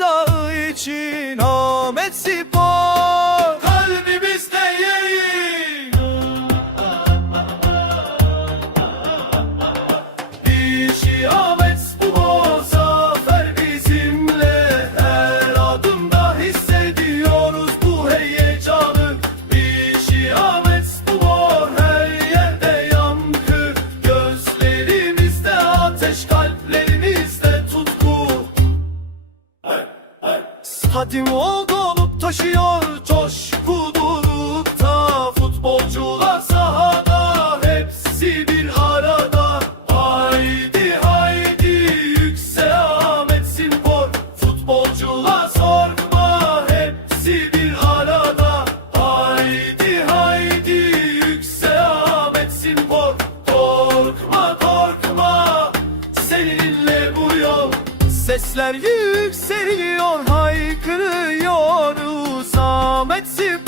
Karadağ için Ahmet Spor. Kalbimizde yeğin dişi Ahmet Spor. Zafer bizimle, her adımda hissediyoruz bu heyecanı. Dişi Ahmet Spor, her yerde yankı, gözlerimizde ateş, kalplerimizde tutku. Stadyum dolup taşıyor, coşku dorukta, futbolcular sahada, hepsi bir arada. Haydi haydi yüksel Ahmet Spor, futbolcular sorma, hepsi bir arada. Haydi haydi yüksel Ahmet Spor, korkma korkma, seninle bu yol. Sesler yükseliyor, haykırıyoruz Ahmet Spor.